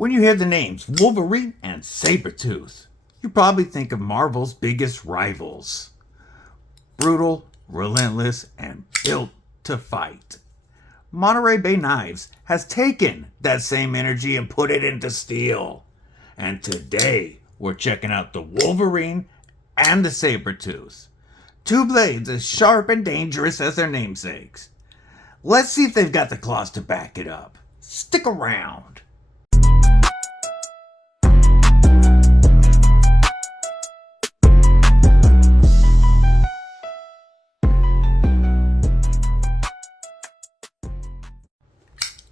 When you hear the names Wolverine and Sabretooth, you probably think of Marvel's biggest rivals. Brutal, relentless, and built to fight. Monterey Bay Knives has taken that same energy and put it into steel. And today, we're checking out the Wolverine and the Sabretooth. Two blades as sharp and dangerous as their namesakes. Let's see if they've got the claws to back it up. Stick around.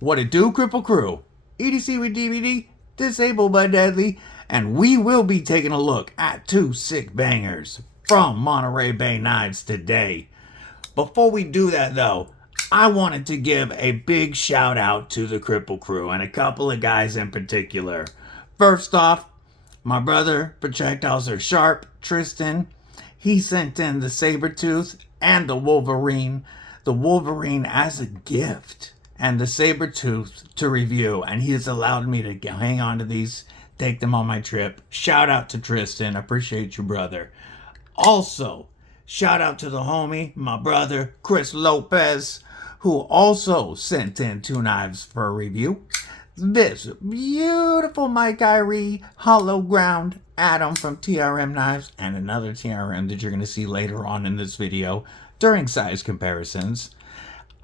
What it do, Kripple Krew? EDC with DVD, disabled by deadly, and we will be taking a look at two sick bangers from Monterey Bay Knives today. Before we do that though, I wanted to give a big shout out to the Kripple Krew and a couple of guys in particular. First off, my brother, Projectiles Are Sharp, Tristan, he sent in the Sabretooth and the Wolverine as a gift, and the Sabretooth to review, and he has allowed me to hang on to these, take them on my trip. Shout out to Tristan, appreciate you, brother. Also, shout out to the homie, my brother, Chris Lopez, who also sent in two knives for a review. This beautiful Mike Irie hollow ground Atom from TRM Knives, and another TRM that you're going to see later on in this video during size comparisons.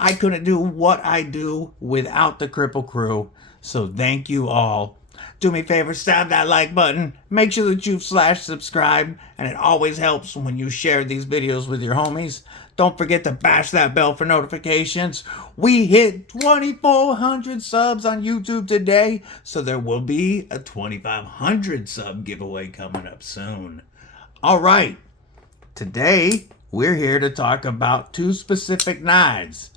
I couldn't do what I do without the Kripple Krew, so thank you all. Do me a favor, stab that like button, make sure that you've /subscribe, and it always helps when you share these videos with your homies. Don't forget to bash that bell for notifications. We hit 2,400 subs on YouTube today, so there will be a 2,500 sub giveaway coming up soon. Alright, today we're here to talk about two specific knives.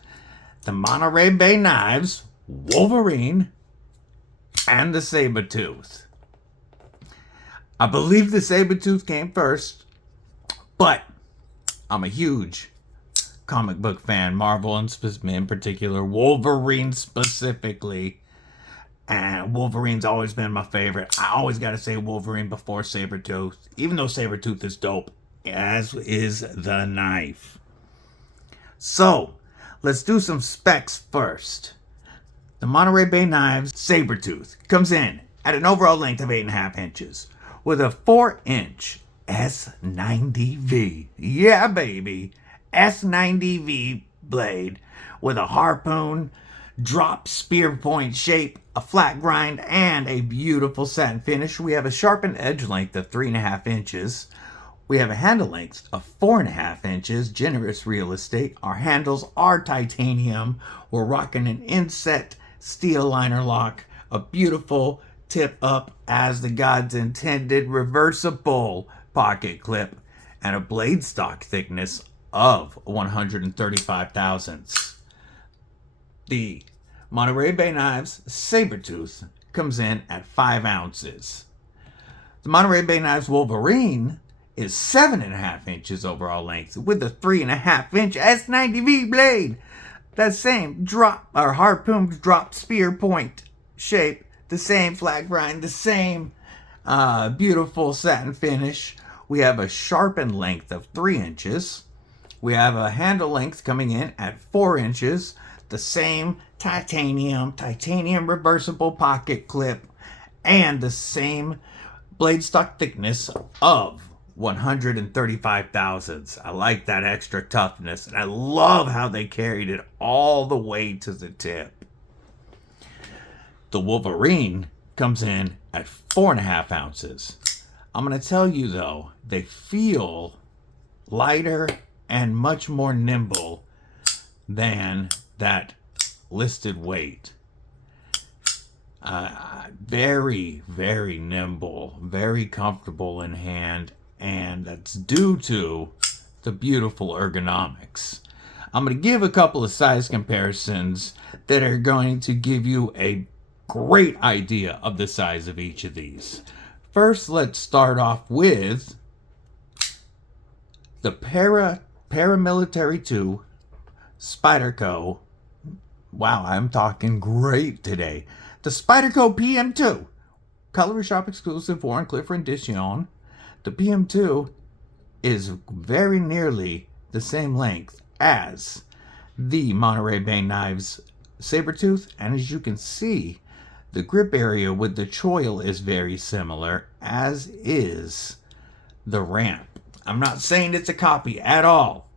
The Monterey Bay Knives, Wolverine, and the Sabretooth. I believe the Sabretooth came first, but I'm a huge comic book fan, Marvel in particular, Wolverine specifically, and Wolverine's always been my favorite. I always gotta say Wolverine before Sabretooth, even though Sabretooth is dope, as is the knife. So, let's do some specs first. The Monterey Bay Knives Sabretooth comes in at an overall length of 8.5 inches with a 4-inch S90V. Yeah, baby. S90V blade with a harpoon, drop spear point shape, a flat grind, and a beautiful satin finish. We have a sharpened edge length of 3.5 inches. We have a handle length of 4.5 inches, generous real estate. Our handles are titanium. We're rocking an inset steel liner lock, a beautiful tip up as the gods intended, reversible pocket clip, and a blade stock thickness of 135 thousandths. The Monterey Bay Knives Sabretooth comes in at 5 ounces. The Monterey Bay Knives Wolverine is 7.5 inches overall length with a 3.5-inch S90V blade. That same drop or harpoon drop spear point shape, the same flat grind, the same beautiful satin finish. We have a sharpened length of 3 inches. We have a handle length coming in at 4 inches. The same titanium reversible pocket clip, and the same blade stock thickness of 135 thousandths. I like that extra toughness, and I love how they carried it all the way to the tip. The Wolverine comes in at 4.5 ounces. I'm going to tell you though, they feel lighter and much more nimble than that listed weight. Very, very nimble, very comfortable in hand, and that's due to the beautiful ergonomics. I'm going to give a couple of size comparisons that are going to give you a great idea of the size of each of these. First, let's start off with the Paramilitary 2 Spyderco. Wow, I'm talking great today. The Spyderco PM2 Cutlery Shop exclusive Warren Clifford edition. The PM2 is very nearly the same length as the Monterey Bay Knives Sabretooth, and as you can see, the grip area with the choil is very similar, as is the ramp. I'm not saying it's a copy at all.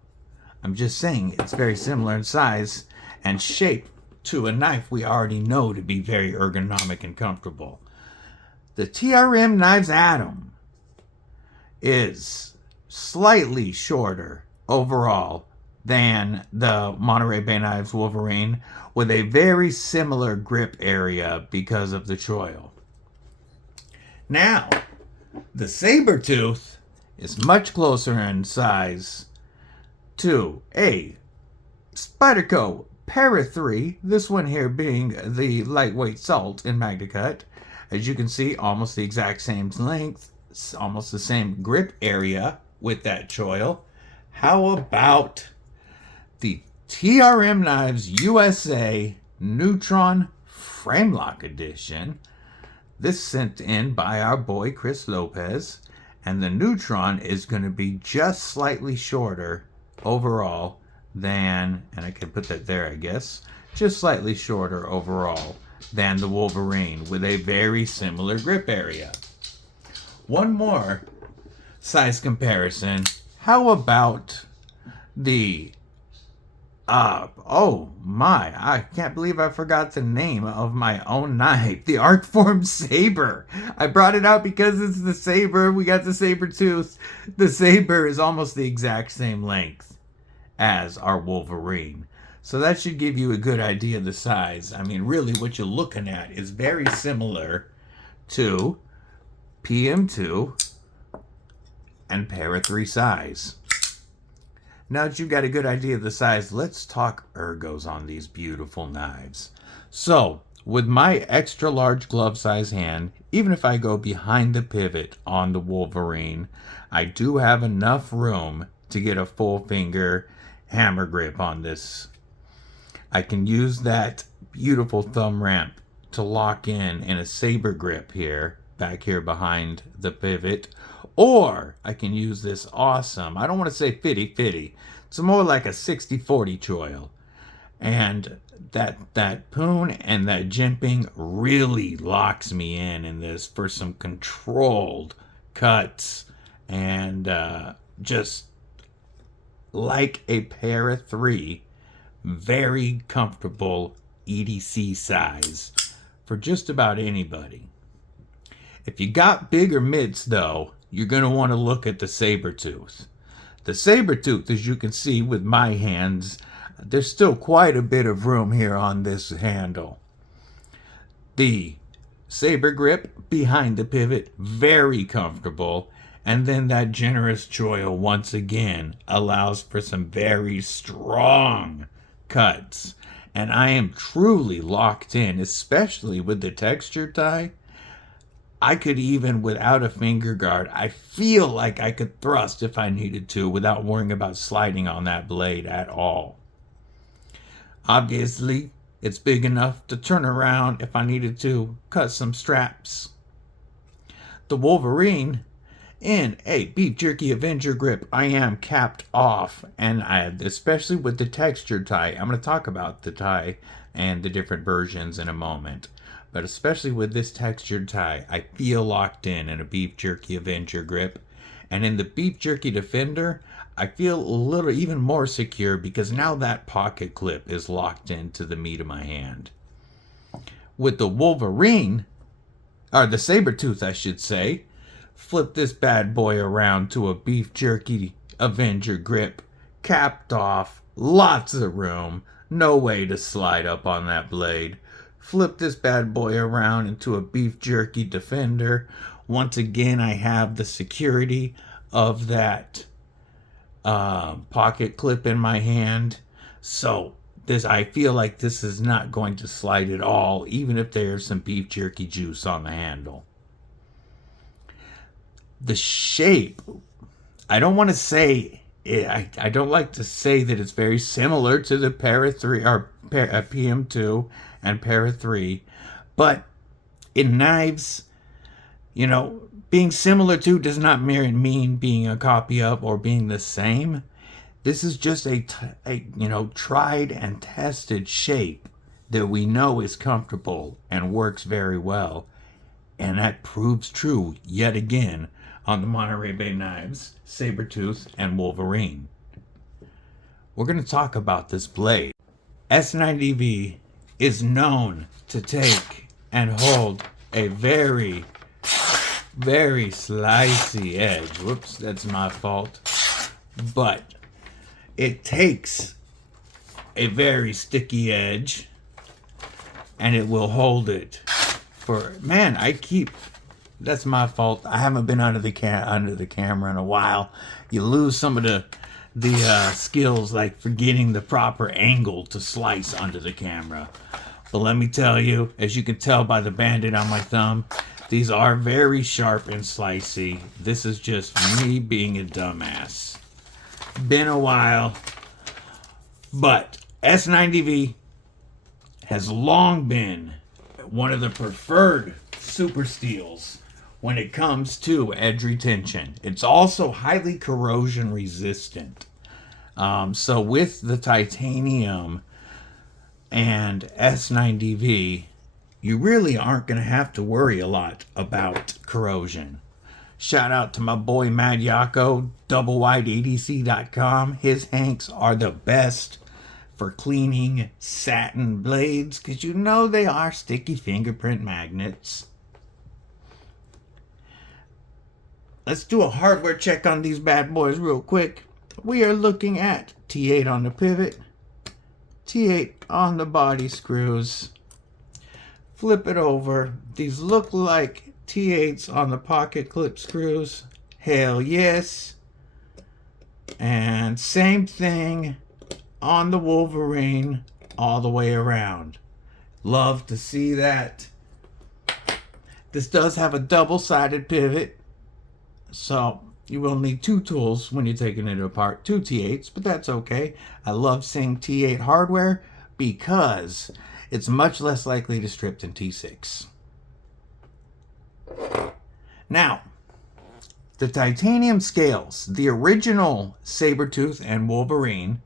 I'm just saying it's very similar in size and shape to a knife we already know to be very ergonomic and comfortable. The TRM Knives Atom is slightly shorter overall than the Monterey Bay Knives Wolverine, with a very similar grip area because of the choil. Now, the Sabretooth is much closer in size to a Spyderco Para 3, this one here being the lightweight salt in MagnaCut. As you can see, almost the exact same length, almost the same grip area with that choil. How about the TRM Knives USA Neutron Framelock Edition? This sent in by our boy Chris Lopez, and the Neutron is going to be just slightly shorter overall than, and I can put that there I guess, just slightly shorter overall than the Wolverine, with a very similar grip area. One more size comparison. How about the oh my, I can't believe I forgot the name of my own knife. The Arcform Saber. I brought it out because it's the Saber. We got the Sabretooth. The Saber is almost the exact same length as our Wolverine. So that should give you a good idea of the size. I mean, really what you're looking at is very similar to PM2 and Para 3 size. Now that you've got a good idea of the size, let's talk ergos on these beautiful knives. So, with my extra large glove size hand, even if I go behind the pivot on the Wolverine, I do have enough room to get a full finger hammer grip on this. I can use that beautiful thumb ramp to lock in a saber grip here, back here behind the pivot. Or I can use this awesome, I don't want to say fitty-fitty, it's more like a 60-40 choil. And that poon and that jimping really locks me in this for some controlled cuts. And just like a Para 3, very comfortable EDC size for just about anybody. If you got bigger mitts though, you're going to want to look at the Sabretooth. The Sabretooth, as you can see with my hands, there's still quite a bit of room here on this handle. The saber grip behind the pivot, very comfortable. And then that generous choil once again allows for some very strong cuts. And I am truly locked in, especially with the texture tie. I could even, without a finger guard, I feel like I could thrust if I needed to without worrying about sliding on that blade at all. Obviously, it's big enough to turn around if I needed to cut some straps. The Wolverine, in a Beef Jerky Avenger grip, I am capped off, and especially with the texture tie. I'm going to talk about the tie and the different versions in a moment. But especially with this textured tie, I feel locked in a Beef Jerky Avenger grip. And in the Beef Jerky Defender, I feel a little even more secure because now that pocket clip is locked into the meat of my hand. With the Wolverine, or the Sabretooth I should say, flip this bad boy around to a Beef Jerky Avenger grip, capped off, lots of room, no way to slide up on that blade. Flip this bad boy around into a Beef Jerky Defender. Once again, I have the security of that pocket clip in my hand. So I feel like this is not going to slide at all, even if there's some beef jerky juice on the handle. The shape, I don't want to say, I don't like to say that it's very similar to the Para 3 or PM2 and Para 3, but in knives, You know, being similar to does not mean being a copy of or being the same. This is just a tried and tested shape that we know is comfortable and works very well. And that proves true yet again on the Monterey Bay Knives, Sabretooth, and Wolverine. We're going to talk about this blade. S90V is known to take and hold a very, very slicey edge. Whoops, that's my fault. But it takes a very sticky edge and it will hold it for, man, that's my fault. I haven't been under the camera in a while. You lose some of the skills, like forgetting the proper angle to slice under the camera. But let me tell you, as you can tell by the bandit on my thumb, these are very sharp and slicey. This is just me being a dumbass. Been a while, but S90V has long been one of the preferred super steels when it comes to edge retention. It's also highly corrosion resistant. So with the titanium and S90V, you really aren't going to have to worry a lot about corrosion. Shout out to my boy Mad Yako, EDC.com. His hanks are the best for cleaning satin blades, because you know they are sticky fingerprint magnets. Let's do a hardware check on these bad boys real quick. We are looking at T8 on the pivot, T8 on the body screws. Flip it over. These look like T8s on the pocket clip screws. Hell yes. And same thing on the Wolverine all the way around. Love to see that. This does have a double-sided pivot, so you will need two tools when you're taking it apart. Two T8s, but that's okay. I love seeing T8 hardware because it's much less likely to strip than T6. Now, the titanium scales, the original Sabretooth and Wolverine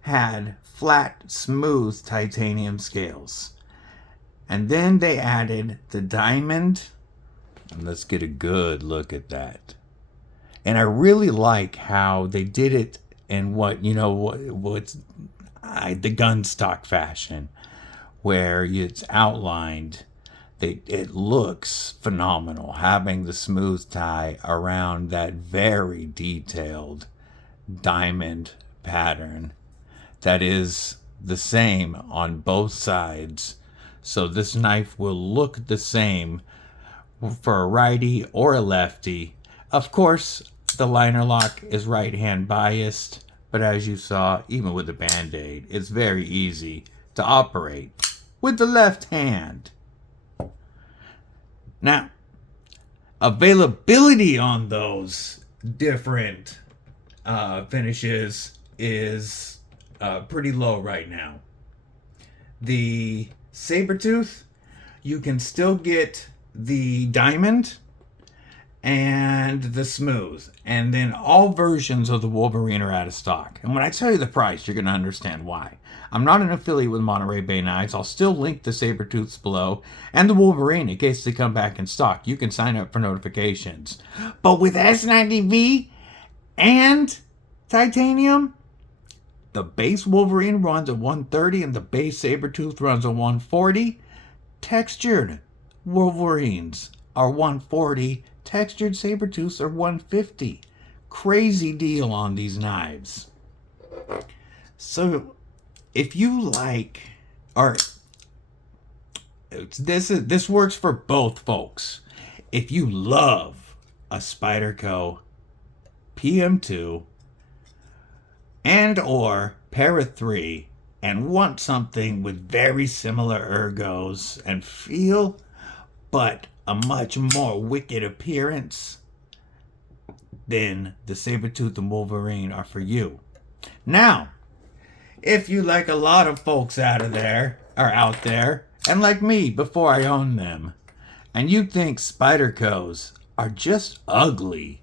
had flat, smooth titanium scales. And then they added the diamond. And let's get a good look at that. And I really like how they did it in what's the gun stock fashion, where it's outlined. It looks phenomenal, having the smooth tie around that very detailed diamond pattern that is the same on both sides. So this knife will look the same for a righty or a lefty. Of course, the liner lock is right hand biased, but as you saw, even with the Band-Aid, it's very easy to operate with the left hand. Now, availability on those different finishes is pretty low right now. The Sabretooth, you can still get the diamond and the smooth, and then all versions of the Wolverine are out of stock. And when I tell you the price, you're going to understand why. I'm not an affiliate with Monterey Bay Knives. I'll still link the Sabretooths below and the Wolverine in case they come back in stock. You can sign up for notifications. But with S90V and titanium, the base Wolverine runs at 130 and the base Sabretooth runs at 140. Textured Wolverines are 140. Textured Sabretooths are 150. Crazy deal on these knives. So if you like, or this works for both folks. If you love a Spyderco PM2 and or Para 3 and want something with very similar ergos and feel, but a much more wicked appearance, then the Sabretooth and Wolverine are for you. Now, if you like a lot of folks out there, and like me before I owned them, and you think Spydercos are just ugly,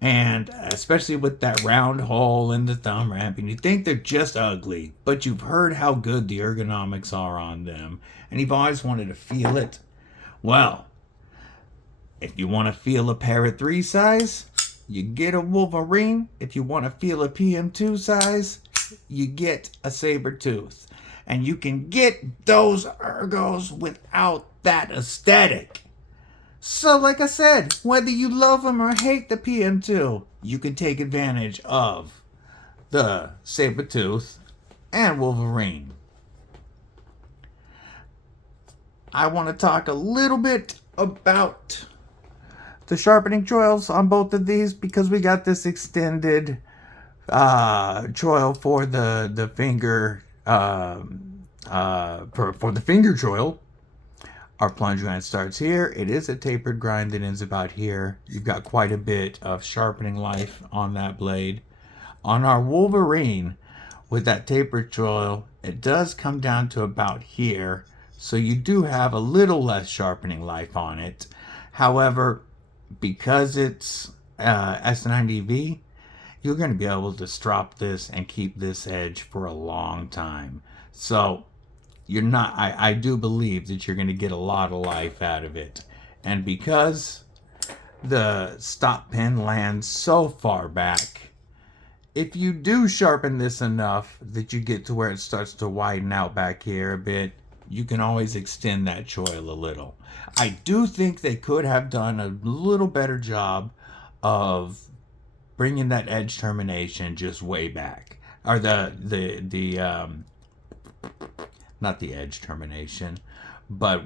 and especially with that round hole in the thumb ramp, and you think they're just ugly, but you've heard how good the ergonomics are on them, and you've always wanted to feel it. Well, if you want to feel a Para 3 size, you get a Wolverine. If you want to feel a PM2 size, you get a Sabretooth. And you can get those ergos without that aesthetic. So like I said, whether you love them or hate the PM2, you can take advantage of the Sabretooth and Wolverine. I want to talk a little bit about the sharpening choils on both of these, because we got this extended choil for the finger for the finger choil. Our plunge grind starts here. It is a tapered grind that ends about here. You've got quite a bit of sharpening life on that blade. On our Wolverine, with that tapered choil, it does come down to about here, so you do have a little less sharpening life on it. However, because it's S90V, you're going to be able to strop this and keep this edge for a long time. So you're not, I do believe that you're going to get a lot of life out of it. And because the stop pin lands so far back, if you do sharpen this enough that you get to where it starts to widen out back here a bit, you can always extend that choil a little. I do think they could have done a little better job of bringing that edge termination just way back, or not the edge termination, but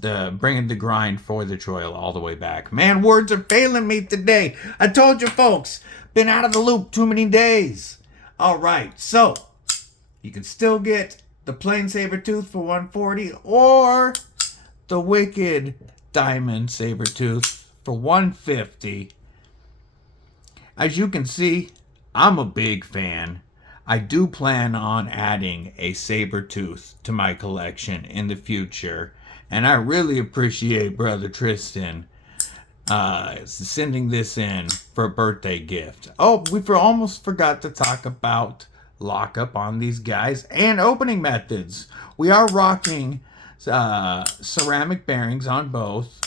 the bringing the grind for the choil all the way back. Man, words are failing me today. I told you folks, been out of the loop too many days. All right, so you can still get the plain Sabretooth for $140 or the wicked diamond Sabretooth for $150. As you can see, I'm a big fan. I do plan on adding a Sabretooth to my collection in the future, and I really appreciate Brother Tristan sending this in for a birthday gift. Oh, we almost forgot to talk about lockup on these guys and opening methods. We are rocking ceramic bearings on both.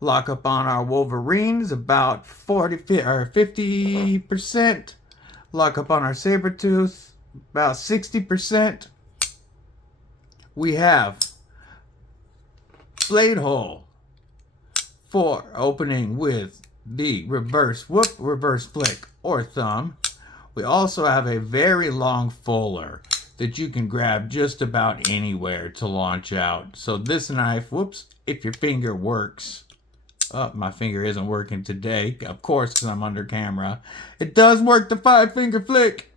Lockup on our Wolverine is about 50%. Lockup on our Sabretooth, about 60%. We have blade hole for opening with the reverse whoop, reverse flick, or thumb. We also have a very long fuller that you can grab just about anywhere to launch out. So this knife, whoops, if your finger works. Oh, my finger isn't working today, of course, because I'm under camera. It does work the 5-finger flick.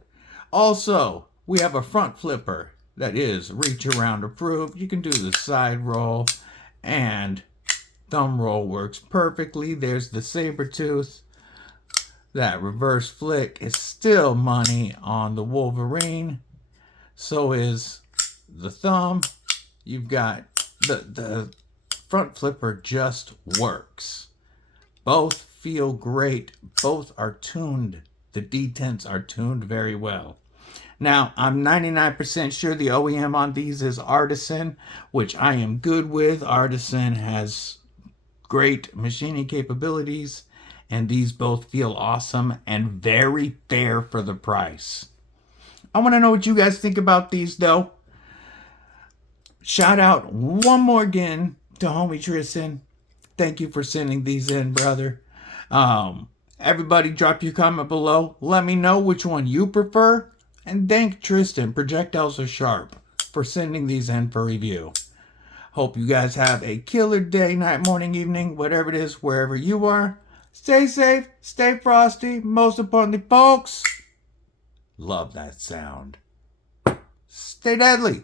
Also, we have a front flipper that is reach around approved. You can do the side roll, and thumb roll works perfectly. There's the Sabretooth. That reverse flick is still money on the Wolverine. So is the thumb. You've got the front flipper just works. Both feel great. Both are tuned. The detents are tuned very well. Now, I'm 99% sure the OEM on these is Artisan, which I am good with. Artisan has great machining capabilities, and these both feel awesome and very fair for the price. I want to know what you guys think about these, though. Shout out one more again to homie Tristan. Thank you for sending these in, brother. Everybody drop your comment below. Let me know which one you prefer. And thank Tristan, Projectiles Are Sharp, for sending these in for review. Hope you guys have a killer day, night, morning, evening, whatever it is, wherever you are. Stay safe, stay frosty. Most importantly, folks, love that sound. Stay deadly.